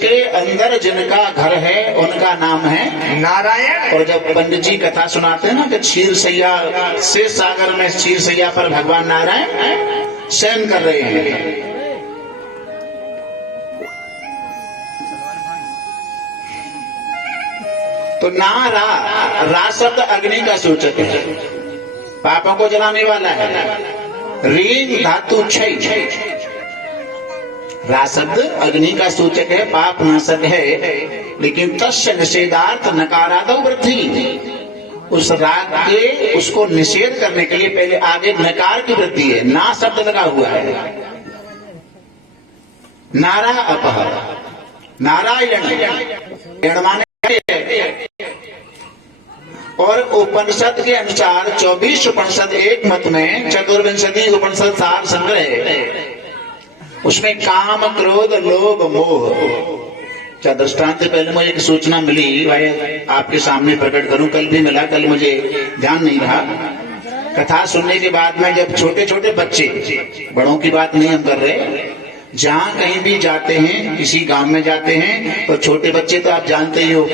के अंदर जिनका घर है उनका नाम है नारायण। और जब पंडित जी कथा सुनाते हैं ना कि क्षीर सैया से सागर में क्षीर सैया पर भगवान नारायण शयन कर रहे हैं, तो रा शब्द अग्नि का सूचक है, पापों को जलाने वाला है। रींग धातु क्षय, रा शब्द अग्नि का सूचक है, पाप नाशक है, लेकिन तस्य निषेधार्थ नकारादो वृद्धि, उस राग के उसको निषेध करने के लिए पहले आगे नकार की वृद्धि है, ना शब्द लगा हुआ है। नारा अपह, नारायण माने, और उपनिषद के अनुसार 24 उपनिषद एक मत में चतुर्विंशति उपनिषद सार संग्रह, उसमें काम क्रोध लोभ मोह क्या दृष्टांत। पहले मुझे एक सूचना मिली, भाई आपके सामने प्रकट करूं, कल भी मिला, कल मुझे ध्यान नहीं रहा। कथा सुनने के बाद में जब छोटे छोटे बच्चे, बड़ों की बात नहीं हम कर रहे, जहां कहीं भी जाते हैं, किसी गांव में जाते हैं, तो छोटे बच्चे तो आप जानते ही हो,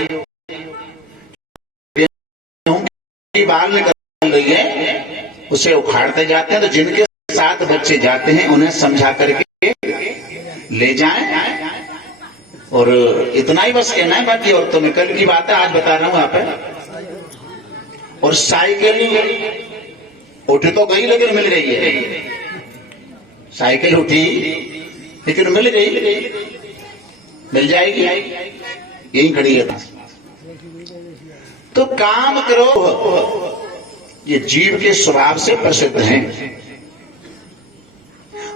बाल निकल रही है उसे उखाड़ते जाते हैं, तो जिनके साथ बच्चे जाते हैं उन्हें समझा करके ले जाएं, और इतना ही बस कहना है, बाकी और तो मैं कल की बात है, आज बता रहा हूं आप। और साइकिल उठी तो गई लेकिन मिल गई है, साइकिल उठी लेकिन मिल गई, मिल जाएगी, यही खड़ी है। तो काम क्रोध ये जीव के स्वभाव से प्रसिद्ध हैं,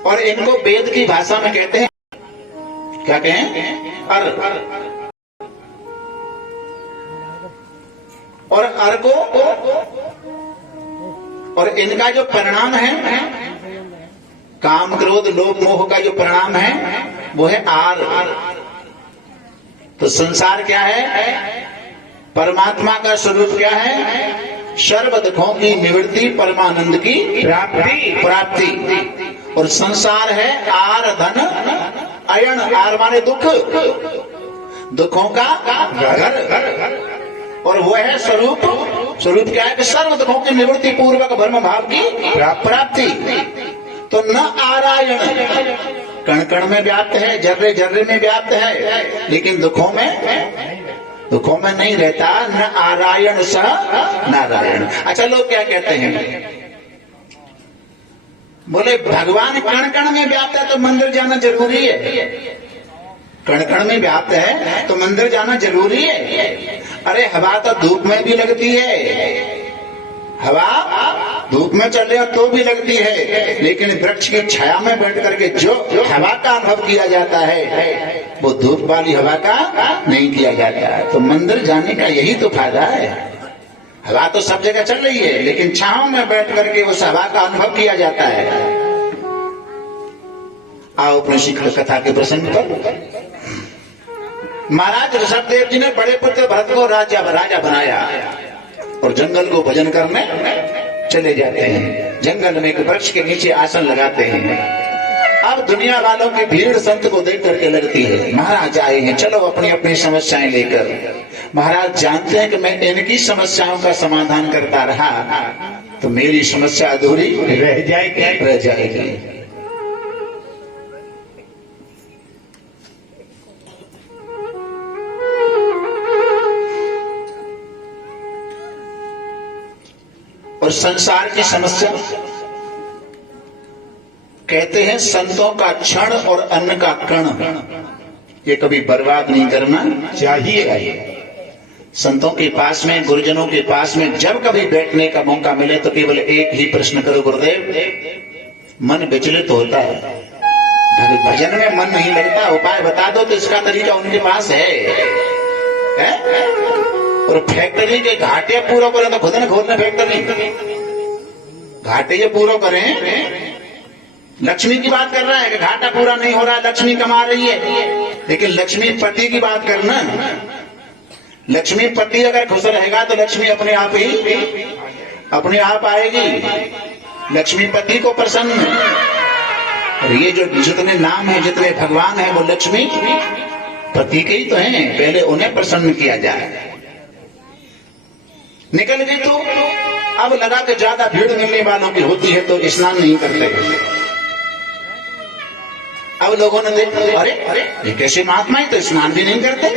और इनको वेद की भाषा में कहते हैं, क्या कहें, और को, और इनका जो परिणाम है, काम क्रोध लोभ मोह का जो परिणाम है वो है आर। तो संसार क्या है, परमात्मा का स्वरूप क्या है, सर्व दुखों की निवृत्ति, परमानंद की प्राप्ति। और संसार है आर धन अयन, आर माने दुख, दुखों का घर, और वो है स्वरूप। स्वरूप क्या है कि सर्व दुखों की निवृत्ति पूर्वक ब्रह्म भाव की प्राप्ति। तो न आरायण, कण कण में व्याप्त है, जर्रे जर्रे में व्याप्त है, लेकिन दुखों में नहीं रहता। न आरायण स नारायण। अच्छा, लोग क्या कहते हैं, बोले भगवान कण कण में व्याप्त है तो मंदिर जाना जरूरी है, कण कण में व्याप्त है तो मंदिर जाना जरूरी है। अरे हवा तो धूप में भी लगती है, हवा धूप में चले तो भी लगती है, लेकिन वृक्ष की छाया में बैठ करके जो हवा का अनुभव किया जाता है वो धूप वाली हवा का नहीं किया जाता। तो मंदिर जाने का यही तो फायदा है। हवा तो सब जगह चल रही है, लेकिन छांव में बैठ करके उस हवा का अनुभव किया जाता है। आओ अपने शिखर कथा के प्रसंग पर। महाराज ऋषभदेव जी ने बड़े पुत्र भरत को राजा बनाया, और जंगल को भजन करने चले जाते हैं। जंगल में एक वृक्ष के नीचे आसन लगाते हैं। अब दुनिया वालों की भीड़ संत को देख करके लगती है, महाराज आए हैं, चलो अपनी अपनी समस्याएं लेकर। महाराज जानते हैं कि मैं इनकी समस्याओं का समाधान करता रहा तो मेरी समस्या अधूरी रह जाएगी। और संसार की समस्या, कहते हैं संतों का क्षण और अन्न का कण ये कभी बर्बाद नहीं करना चाहिए। संतों के पास में, गुरुजनों के पास में जब कभी बैठने का मौका मिले तो केवल एक ही प्रश्न करो, गुरुदेव मन विचलित होता है, भजन में मन नहीं लगता, उपाय बता दो। तो इसका तरीका उनके पास है? और फैक्ट्री के घाटे पूरा करें तो खुद ने खोलने फैक्ट्री, घाटे ये पूरा करें। लक्ष्मी की बात कर रहा है कि घाटा पूरा नहीं हो रहा, लक्ष्मी कमा रही है, लेकिन लक्ष्मी पति की बात करना। लक्ष्मी पति अगर खुश रहेगा तो लक्ष्मी अपने आप आएगी, लक्ष्मी पति को प्रसन्न। और ये जो जितने नाम है, जितने भगवान है, वो लक्ष्मी पति के ही तो हैं, पहले उन्हें प्रसन्न किया जाए। निकल गई तो अब लगा कि ज्यादा भीड़ मिलने वालों की होती है तो स्नान नहीं करते। अब लोगों ने देखा, अरे ये कैसे महात्मा है, तो स्नान भी नहीं करते।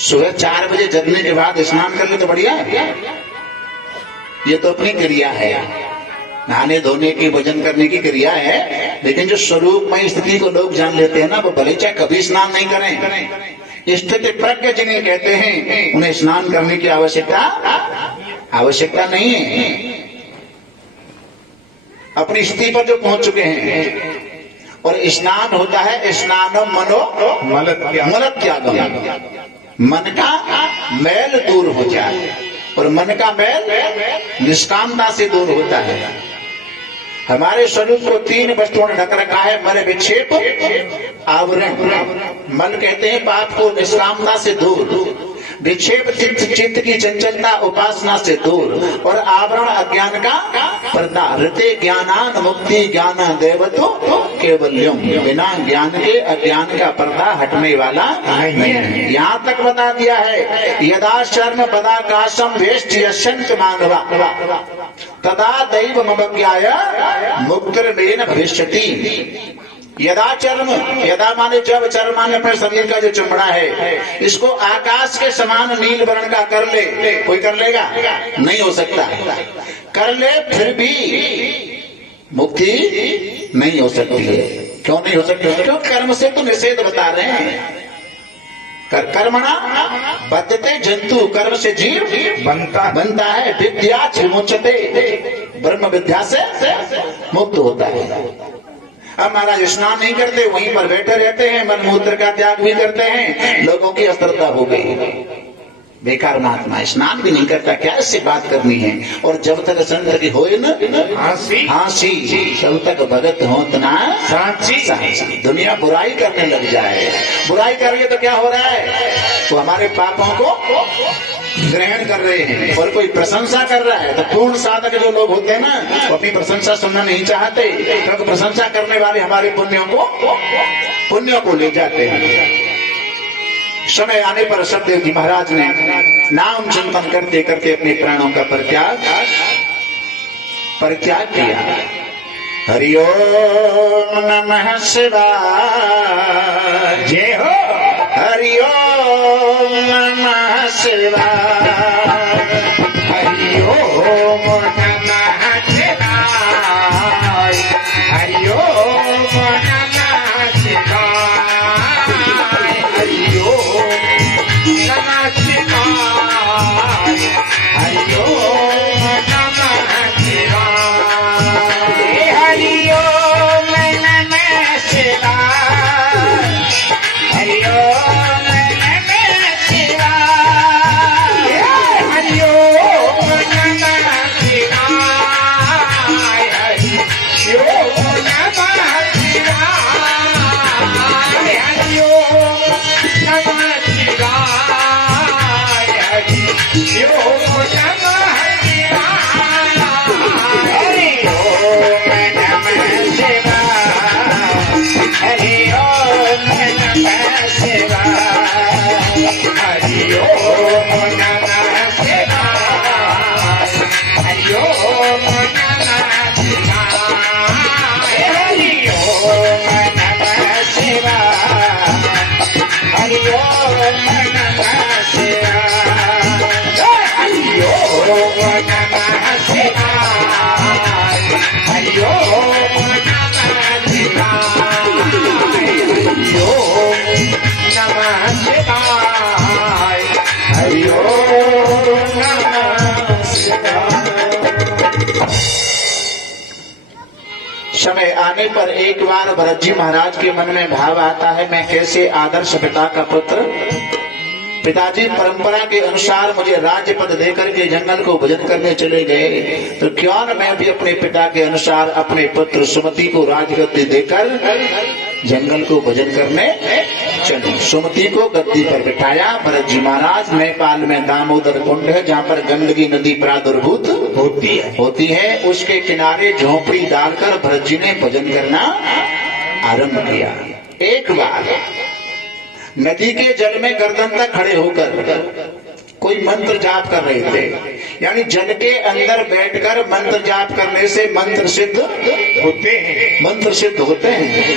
सुबह 4 बजे जगने के बाद स्नान कर ले तो बढ़िया है। ये तो अपनी क्रिया है, नहाने धोने की, भोजन करने की क्रिया है, लेकिन जो स्वरूप में स्थिति को लोग जान लेते हैं ना, वो भले चाहे कभी स्नान नहीं करें, स्थिति प्रज्ञ जिन्हें कहते हैं, उन्हें स्नान करने की आवश्यकता नहीं है। अपनी स्थिति पर जो पहुंच चुके हैं। और स्नान होता है स्नानम मनो मलत्यागम, मन का मैल दूर हो जाए, और मन का मैल निष्कामता से दूर होता है। हमारे स्वरूप को 3 वस्तुओं ने ढक रखा है, मल विक्षेप आवरण। मन कहते हैं पाप को, निष्कामता से दूर, विक्षेप चित्त की चंचलता उपासना से दूर, और आवरण अज्ञान का पर्दा। ऋते ज्ञानान मुक्ति ज्ञान देवतो केवल्यम, बिना ज्ञान के अज्ञान का पर्दा हटने वाला नहीं है। यहाँ तक बता दिया है, यदा शर्म पदाकाशम वेष्ट यशंत मानवा तदा दैव ममज्ञाय मुक्तिर्मेन भविष्यति। यदा चर्म, यदा माने जब, चर्म माने अपने शरीर का जो चमड़ा है, इसको आकाश के समान नील वर्ण का कर ले, कोई कर लेगा? नहीं हो सकता। कर ले फिर भी मुक्ति नहीं हो सकती है। क्यों नहीं हो सकती? क्यों? कर्म से तो निषेध बता रहे हैं। कर्मणा बद्धते जंतु, कर्म से जीव बनता है। विद्या विमुच्यते, ब्रह्म विद्या से मुक्त होता है। अब महाराज स्नान नहीं करते, वहीं पर बैठे रहते हैं, मन मूत्र का त्याग भी करते हैं, लोगों की अश्रद्धा हो गई। बेकार महात्मा स्नान भी नहीं करता, क्या इससे बात करनी है? और जब तक संत की होए न हांसी, तब तक भगत हो तना साची। दुनिया बुराई करने लग जाए, बुराई कर रही है तो क्या हो रहा है? तो हमारे पापों को ग्रहण कर रहे हैं, और कोई प्रशंसा कर रहा है। तो पूर्ण साधक जो लोग होते हैं ना, वो अपनी प्रशंसा सुनना नहीं चाहते, क्योंकि प्रशंसा करने वाले हमारे पुण्यों को ले जाते हैं। समय आने पर सतदेव जी महाराज ने नाम चिंतन करते करते अपने प्राणों का परित्याग किया। हरि ओम नमः शिवाय, जय हो। हरि ओम नमः शिवाय, हरि ओम नमः शिवाय, हरि ओम नमः शिवाय, हरि ओम नमः शिवाय, हरि ओम नमः शिवाय, हरि ओम नमः शिवाय, हरि ओम नमः शिवाय, हरि ओम नमः शिवाय, हरि ओम नमः शिवाय, हरि ओम नमः शिवाय, हरि ओम नमः शिवाय, हरि ओम नमः शिवाय, हरि ओम नमः शिवाय, हरि ओम नमः शिवाय, हरि ओम नमः शिवाय, हरि ओम नमः शिवाय, हरि ओम नमः शिवाय, हरि ओम नमः शिवाय, हरि ओम नमः शिवाय, हरि ओम नमः शिवाय। समय आने पर एक बार भरत जी महाराज के मन में भाव आता है, मैं कैसे आदर्श पिता का पुत्र, पिताजी परंपरा के अनुसार मुझे राज्य पद देकर के जंगल को भजन करने चले गए, तो क्यों न मैं भी अपने पिता के अनुसार अपने पुत्र सुमति को राजगद्दी देकर जंगल को भजन करने चलूं। सुमति को गद्दी पर बिठाया। भरत जी महाराज, नेपाल में दामोदर कुंड है, जहाँ पर गंदगी नदी प्रादुर्भूत होती है, उसके किनारे झोपड़ी डालकर भरत जी ने भजन करना आरंभ किया। एक बार नदी के जल में गर्दन तक खड़े होकर कोई मंत्र जाप कर रहे थे। यानी जल के अंदर बैठकर मंत्र जाप करने से मंत्र सिद्ध होते हैं, मंत्र सिद्ध होते हैं।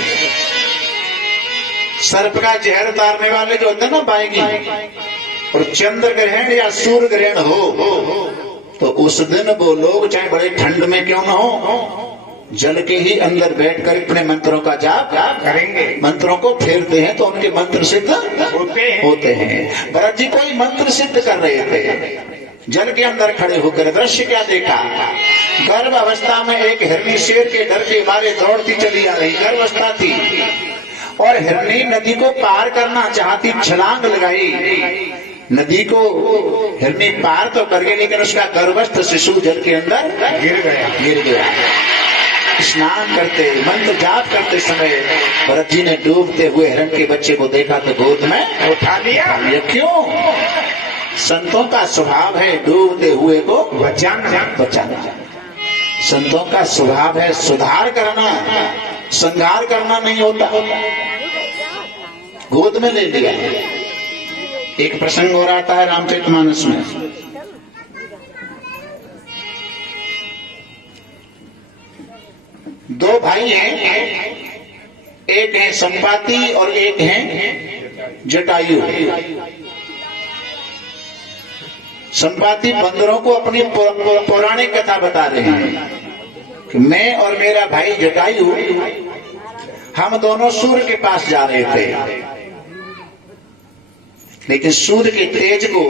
सर्प का जहर उतारने वाले जो होते हैं ना बाएगी, और चंद्र ग्रहण या सूर्य ग्रहण हो तो उस दिन वो लोग चाहे बड़े ठंड में क्यों न हो, जल के ही अंदर बैठकर अपने मंत्रों का जाप करेंगे, मंत्रों को फेरते हैं तो उनके मंत्र सिद्ध होते हैं। भरत जी कोई मंत्र सिद्ध कर रहे थे, जल के अंदर खड़े होकर। दृश्य क्या देखा, गर्भ अवस्था में एक हिरनी शेर के डर के मारे दौड़ती चली आ रही, गर्भावस्था थी, और हिरनी नदी को पार करना चाहती, छलांग लगाई नदी को। हिरनी पार तो कर गई, लेकिन उसका गर्भस्थ शिशु जल के अंदर गिर गया। स्नान करते, मंत्र जाप करते समय भरत जी ने डूबते हुए हिरण के बच्चे को देखा तो गोद में उठा लिया। क्यों? संतों का स्वभाव है डूबते हुए को बचाना। संतों का स्वभाव है सुधार करना, संहार करना नहीं होता। गोद में ले लिया। एक प्रसंग हो रहा है रामचरितमानस में, दो भाई हैं, एक है संपाति और एक है जटायु। संपाति बंदरों को अपनी पौराणिक कथा बता रहे हैं कि मैं और मेरा भाई जटायु हम दोनों सूर्य के पास जा रहे थे, लेकिन सूर्य के तेज को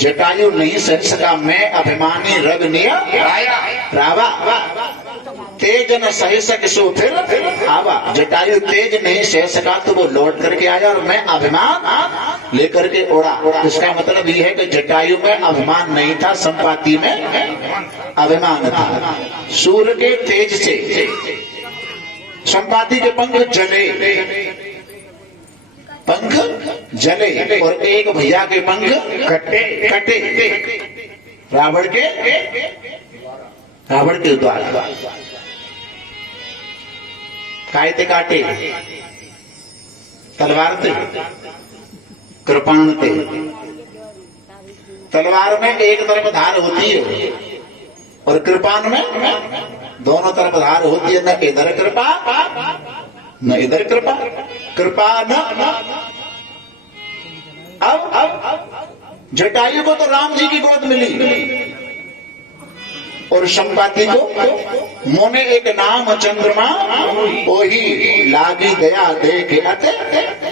जटायु नहीं सह सका। मैं अभिमानी रगनिया रावा, तेज न सह सके सो फिर आवा। जटायु तेज नहीं सह सका तो वो लौट करके आया, और मैं अभिमान लेकर के उड़ा। इसका मतलब ये है कि जटायु में अभिमान नहीं था, संपाति में अभिमान था। सूर्य के तेज से संपाति के पंख जले और एक भैया के पंख कटे रावण के द्वारा। काय ते काटे, तलवार थे, कृपाण थे। तलवार में एक तरफ धार होती है और कृपाण में दोनों तरफ धार होती है। न इधर कृपा न इधर कृपा, कृपा न। अब जटायु को तो राम जी की गोद मिली और संपाति को मोने एक नाम चंद्रमा ओही लागी दया देख अत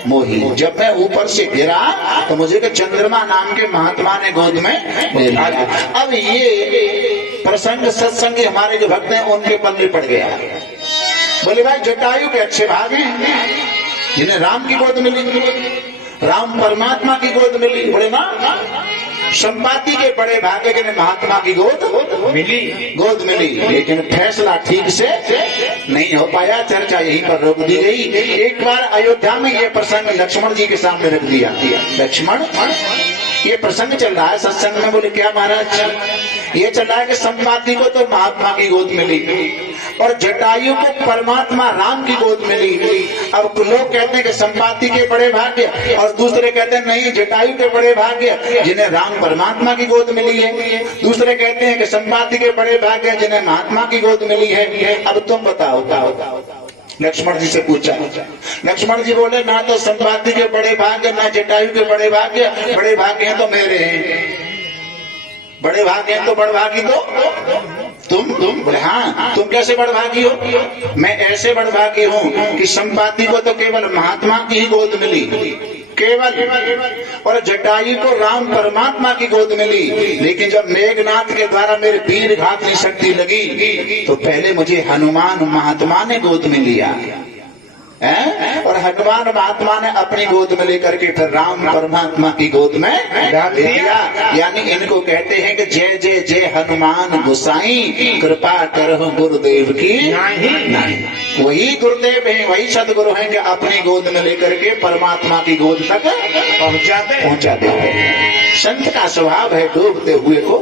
मोही। जब मैं ऊपर से गिरा तो मुझे के चंद्रमा नाम के महात्मा ने गोद में ले लिया। अब ये प्रसंग सत्संग हमारे जो भक्त हैं उनके पल्ले पड़ गया। बोले भाई जटायु के अच्छे भाग हैं जिन्हें राम की गोद मिली, राम परमात्मा की गोद मिली। बोले ना, संपाति के बड़े भाग्य के महात्मा की गोद मिली, लेकिन फैसला ठीक से नहीं हो पाया। चर्चा यहीं पर रोक दी गई। एक बार अयोध्या में ये प्रसंग लक्ष्मण जी के सामने रख दिया। लक्ष्मण, ये प्रसंग चल रहा है सत्संग में। बोले क्या महाराज? ये चल रहा है कि संपाति को तो महात्मा की गोद मिली और जटायु को परमात्मा राम की गोद मिली। अब लोग कहते हैं कि संपाति के बड़े भाग्य, और दूसरे कहते हैं नहीं, जटायु के बड़े भाग्य जिन्हें राम परमात्मा की गोद मिली है। दूसरे कहते हैं कि संपाति के बड़े भाग्य जिन्हें महात्मा की गोद मिली है। अब तुम बताओ। लक्ष्मण जी से पूछा। लक्ष्मण जी बोले ना तो संपाति के बड़े भाग्य ना जटायु के बड़े भाग्य, बड़े भाग्य हैं तो मेरे हैं। बड़े भाग्य हैं तो बड़भागी तो तुम बोले हाँ, तुम कैसे बड़भागी हो? मैं ऐसे बड़भागी हूँ कि संपाति को तो केवल महात्मा की ही गोद मिली, केवल, और जटायु को राम परमात्मा की गोद मिली। लेकिन जब मेघनाथ के द्वारा मेरे वीर घातनी शक्ति लगी तो पहले मुझे हनुमान महात्मा ने गोद में लिया, और हनुमान महात्मा ने अपनी गोद में लेकर के फिर राम परमात्मा की गोद में डाल दिया। यानी इनको कहते हैं कि जय जय जय हनुमान गोसाई, कृपा करहु गुरुदेव की नहीं। वही गुरुदेव हैं, वही सदगुरु हैं कि अपनी गोद में लेकर के परमात्मा की गोद तक पहुंचाते हैं। संत का स्वभाव है डूबते हुए को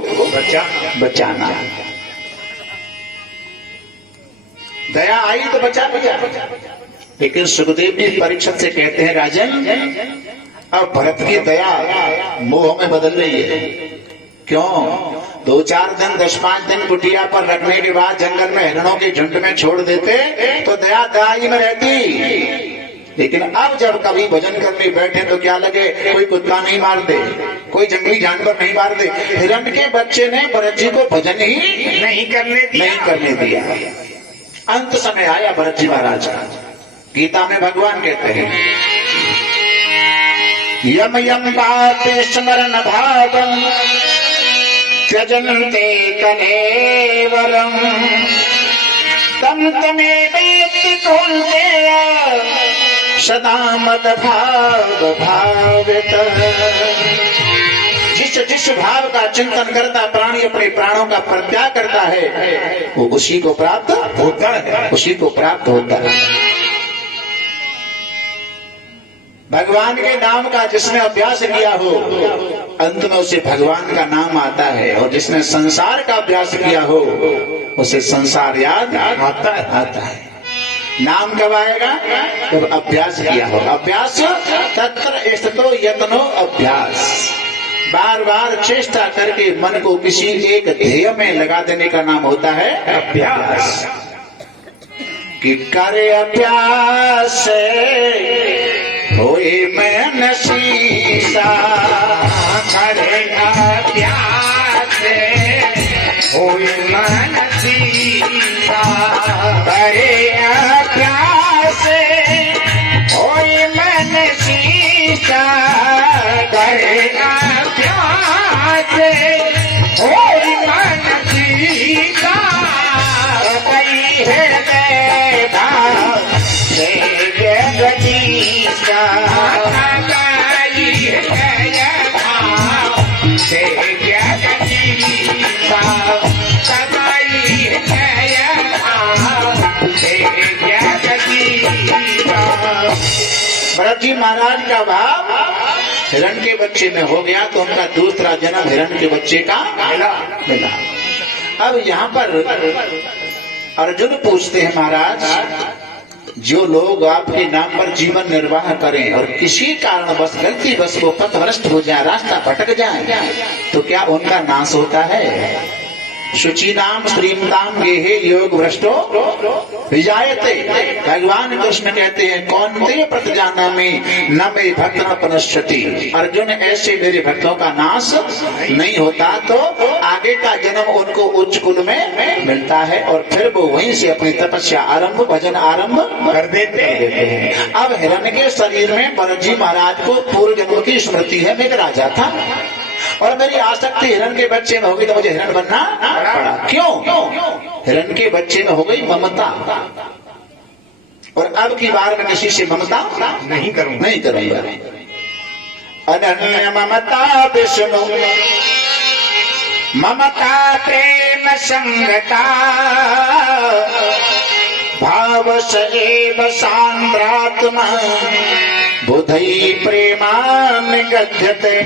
बचाना। दया आई तो बचा लिया। लेकिन सुखदेव जी परीक्षित से कहते हैं राजन, अब भरत की दया मोह में बदल रही है। क्यों? 2-4 दिन 10-5 दिन कुटिया पर रखने के बाद जंगल में हिरणों के झुंड में छोड़ देते तो दया दयाई में रहती। लेकिन अब जब कभी भजन करने बैठे तो क्या लगे, कोई कुत्ता नहीं मारते, कोई जंगली जानवर नहीं मारते। हिरण के बच्चे ने भरत जी को भजन ही नहीं करने दिया। अंत समय आया भरत जी महाराज का। गीता में भगवान कहते हैं, यम यम बाते स्मरण भावम त्यजन्ते कलेवरम तम तमे वेत्ति कौन्तेय सदा मद भाव भावित। जिस भाव का चिंतन करता प्राणी अपने प्राणों का परित्याग करता है वो उसी को प्राप्त होता है। भगवान के नाम का जिसने अभ्यास किया हो अंत में उसे भगवान का नाम आता है, और जिसने संसार का अभ्यास किया हो उसे संसार याद आता है। नाम कब आएगा? जब अभ्यास किया हो। अभ्यास तत्र स्थितो यत्नो अभ्यास। बार बार चेष्टा करके मन को किसी एक ध्येय में लगा देने का नाम होता है अभ्यास। कि करे अभ्यास होए मन शीशा, करे अभ्यास होए मन शीशा, करे अभ्यास होए मन शीशा, करे अभ्यास होए मन शीशा। कई है भाव से जगदीशा, कई है भाव से जगदीशा, कई है भाव से जगदीशा। भरत जी महाराज का भाव हिरण के बच्चे में हो गया तो उनका दूसरा जन्म हिरण के बच्चे का मिला। अब यहाँ पर अर्जुन पूछते हैं, महाराज जो लोग आपके नाम पर जीवन निर्वाह करें और किसी कारणवश गलतीवश वो पथभ्रष्ट हो जाए, रास्ता भटक जाए, तो क्या उनका नाश होता है? शुचीनाम श्रीमताम गेहे योग भ्रष्टो विजायते। भगवान कृष्ण कहते हैं, कौन्तेय प्रतिजाना में न मे भक्त न पनश्यति। अर्जुन ऐसे मेरे भक्तों का नाश नहीं होता तो आगे का जन्म उनको उच्च कुल में मिलता है और फिर वो वहीं से अपनी तपस्या आरंभ भजन आरंभ कर देते हैं। अब हिरण के शरीर में भरत जी महाराज को पूर्व जन्म की स्मृति है, मैं एक राजा था और मेरी आसक्ति हिरण के बच्चे में हो गई तो मुझे हिरण बनना पड़ा। क्यों? हिरण के बच्चे में हो गई ममता, और अब की बार में किसी से ममता नहीं करूंगा। अनन्य ममता विष्णु ममता प्रेम संगता, भाव सएव सांद्रात्मा बुधई प्रेमान गद्यते।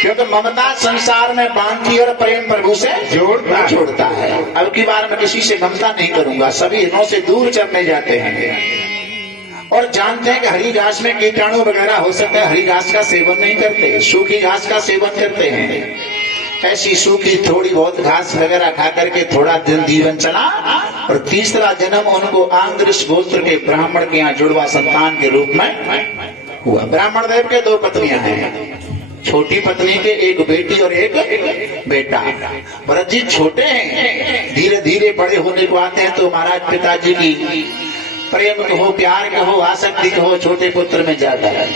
क्योंकि ममता संसार में बांधती और प्रेम प्रभु से जोड़ता है। अब की बार मैं किसी से ममता नहीं करूंगा। सभी हिरणों से दूर चलने जाते हैं और जानते हैं कि हरी घास में कीटाणु वगैरह हो सकता है, हरी घास का सेवन नहीं करते, सूखी घास का सेवन करते हैं। ऐसी सूखी थोड़ी बहुत घास वगैरह खा करके थोड़ा दिन जीवन चला और तीसरा जन्म उनको आंध्रिश गोत्र के ब्राह्मण के यहाँ जुड़वा संतान के रूप में हुआ। ब्राह्मण देव के 2 पत्नियां हैं, छोटी पत्नी के एक बेटी और एक बेटा। भरत जी छोटे हैं, धीरे धीरे बड़े होने को आते हैं तो महाराज पिताजी की प्रेम के हो, प्यार के हो, आसक्ति के हो छोटे पुत्र में ज्यादा है।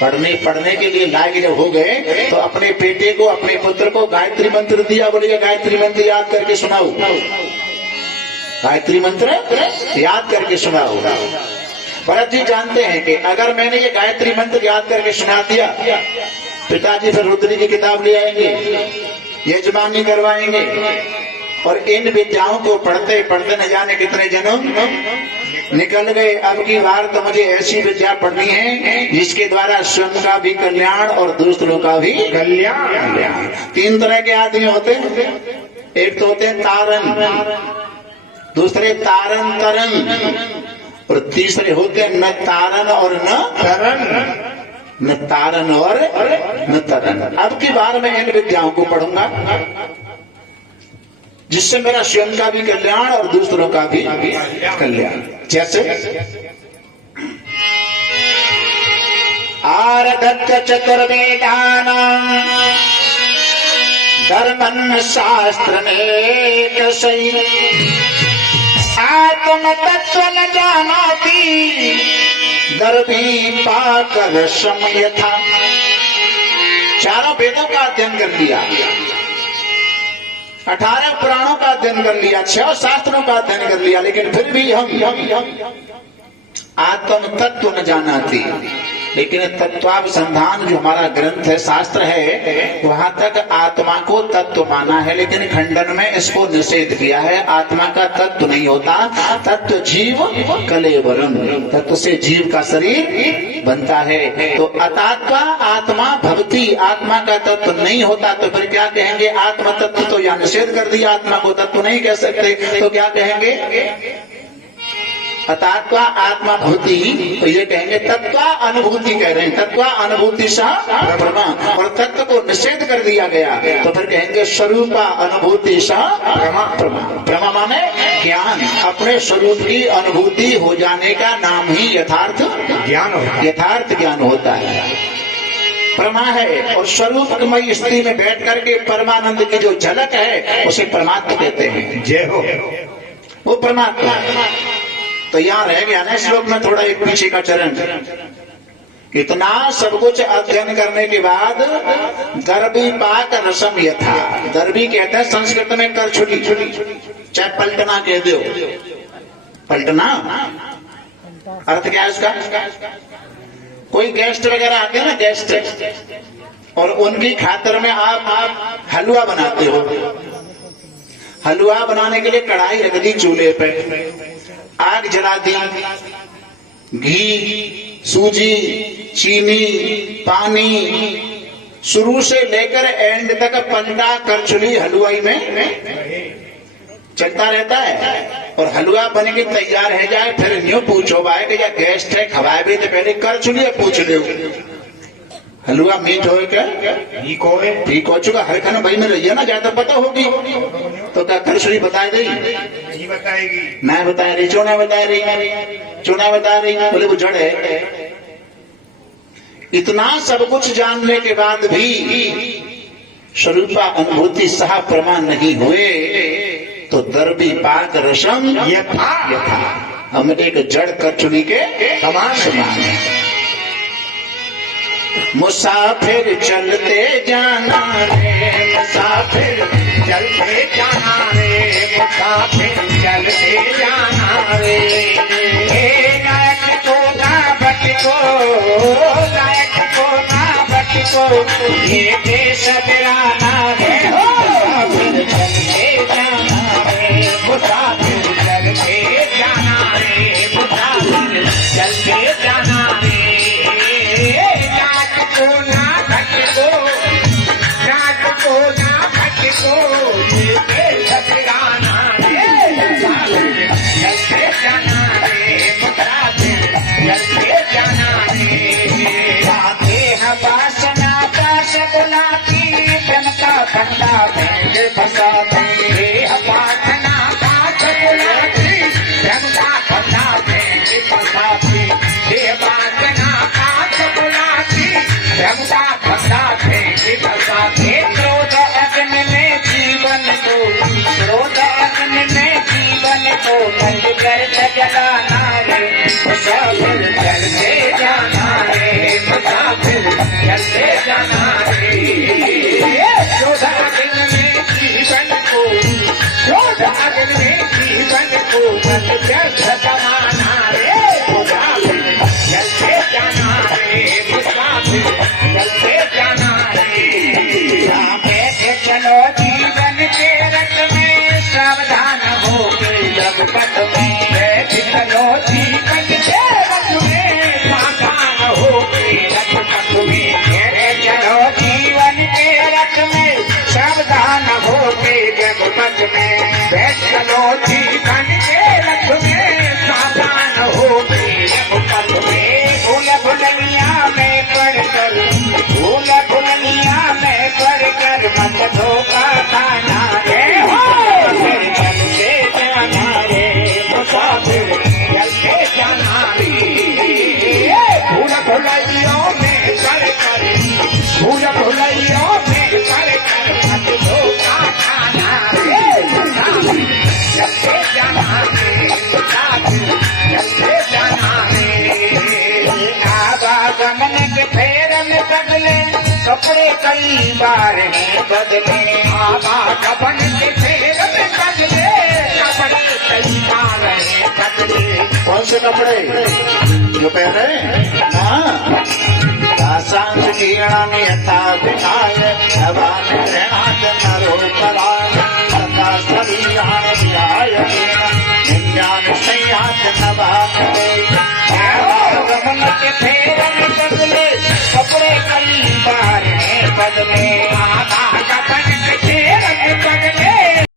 पढ़ने के लिए लायक जब हो गए तो अपने बेटे को, अपने पुत्र को गायत्री मंत्र दिया। बोलिए गायत्री मंत्र याद करके सुनाओ, गायत्री मंत्र याद करके सुनाओ। भरत जी जानते हैं कि अगर मैंने ये गायत्री मंत्र याद करके सुना दिया, पिताजी फिर रुद्र की किताब ले आएंगे, यजमानी करवाएंगे और इन विद्याओं को पढ़ते पढ़ते न जाने कितने जन्म निकल गए। अब की बार तो मुझे ऐसी विद्या पढ़नी है जिसके द्वारा स्वयं का भी कल्याण और दूसरों का भी कल्याण। 3 तरह के आदमी होते हैं, एक तो होते हैं तारन, दूसरे तारन तरन और तीसरे होते हैं न तारन और न तरन, न तारन और न तरन। अब की बार मैं इन विद्याओं को पढ़ूंगा जिससे मेरा स्वयं का भी कल्याण और दूसरों का भी कल्याण। जैसे आरधत्य चतुर्वेदानां धर्मन् शास्त्रमेक सही आत्म तत्व न जानाति दर्भी पाकर समयथा। चारों वेदों का अध्ययन कर लिया, 18 पुराणों का अध्ययन कर लिया, 6 शास्त्रों का अध्ययन कर लिया, लेकिन फिर भी हम आत्म तत्व न जानाति। लेकिन तत्वाभिसंधान जो हमारा ग्रंथ है, शास्त्र है, वहां तक आत्मा को तत्व माना है, लेकिन खंडन में इसको निषेध किया है। आत्मा का तत्व नहीं होता, तत्व जीव कलेवरम, तत्व से जीव का शरीर बनता है। तो अतात्मा आत्मा भवती, आत्मा का तत्व नहीं होता तो फिर क्या कहेंगे? आत्म तत्व तो या निषेध कर दिया, आत्मा को तत्व नहीं कह सकते, तो क्या कहेंगे? अतात्वा आत्मा भूति, तो ये कहेंगे तत्वा अनुभूति कह रहे हैं, तत्वा अनुभूति सा प्रमा, और तत्व को निषेध कर दिया गया तो फिर कहेंगे स्वरूपा अनुभूति सा प्रमा। प्रमा माने ज्ञान, अपने स्वरूप की अनुभूति हो जाने का नाम ही यथार्थ ज्ञान होता है, यथार्थ ज्ञान होता है, प्रमा है। और स्वरूपमयी स्थिति में बैठ करके परमानंद की जो झलक है उसे परमात्मा कहते हैं। जय हो, वो परमात्मा। तो यहाँ रह गया ना श्लोक में थोड़ा एक पीछे का चरण। इतना सब कुछ अध्ययन करने के बाद दर्भी पाक रसम यथा, दर्भी कहते हैं संस्कृत में करछुली, चाहे पलटना कह दो, पलटना अर्थ क्या है उसका? कोई गेस्ट वगैरह आते हैं ना, गेस्ट, और उनकी खातिर में आप हलवा बनाते हो। हलवा बनाने के लिए कढ़ाई रख दी चूल्हे पे, आग जला दी, घी, सूजी, चीनी, पानी, शुरू से लेकर एंड तक पलटा करछुली हलवाई में चलता रहता है। और हलवा बन के तैयार है जाए, फिर न्यू पूछो भाई कि या गेस्ट है खवाए भी तो पहले करछुली पूछ लो हलवा मीठ हो क्या? ठीक हो चुका, हर खाना भाई में रहिए ना, ज्यादा पता होगी तो क्या करछुली बता देगी? बताएगी मैं बता रही, क्यों नहीं बता रही? क्यों नहीं बता रही? बोले वो जड़ है। इतना सब कुछ जानने के बाद भी स्वरूपा अनुभूति सह प्रमाण नहीं हुए तो दर्भी पाक रसम यथा, हम एक जड़ करछुली के समान है। मुसाफिर चलते जाना रे, मुसाफिर चलते जाना रे, मुसाफिर चलते जाना रे, नायक को ना भटको, नायक को ना भटको, ये देश बिराना रे, मुसाफिर चलते जाना रे, मुसाफिर चलते जाना रे, मुसाफिर चलते जाना रे, वासना पाश गुलाबी आवागमन के फेर में बदले कपड़े कई बार हैं बदले आवागमन के फेर में बदले कपड़े कई बार हैं बदले कौन से कपड़े जो पहने हाँ दासांश कीर्णानि यथा विनाय भवान ग्रहणात् नरो पराय आकाशवीयान विहाय नित्यान संयात नवाते आवागमन के फेर में बदले कपड़े कई बार हैं बदले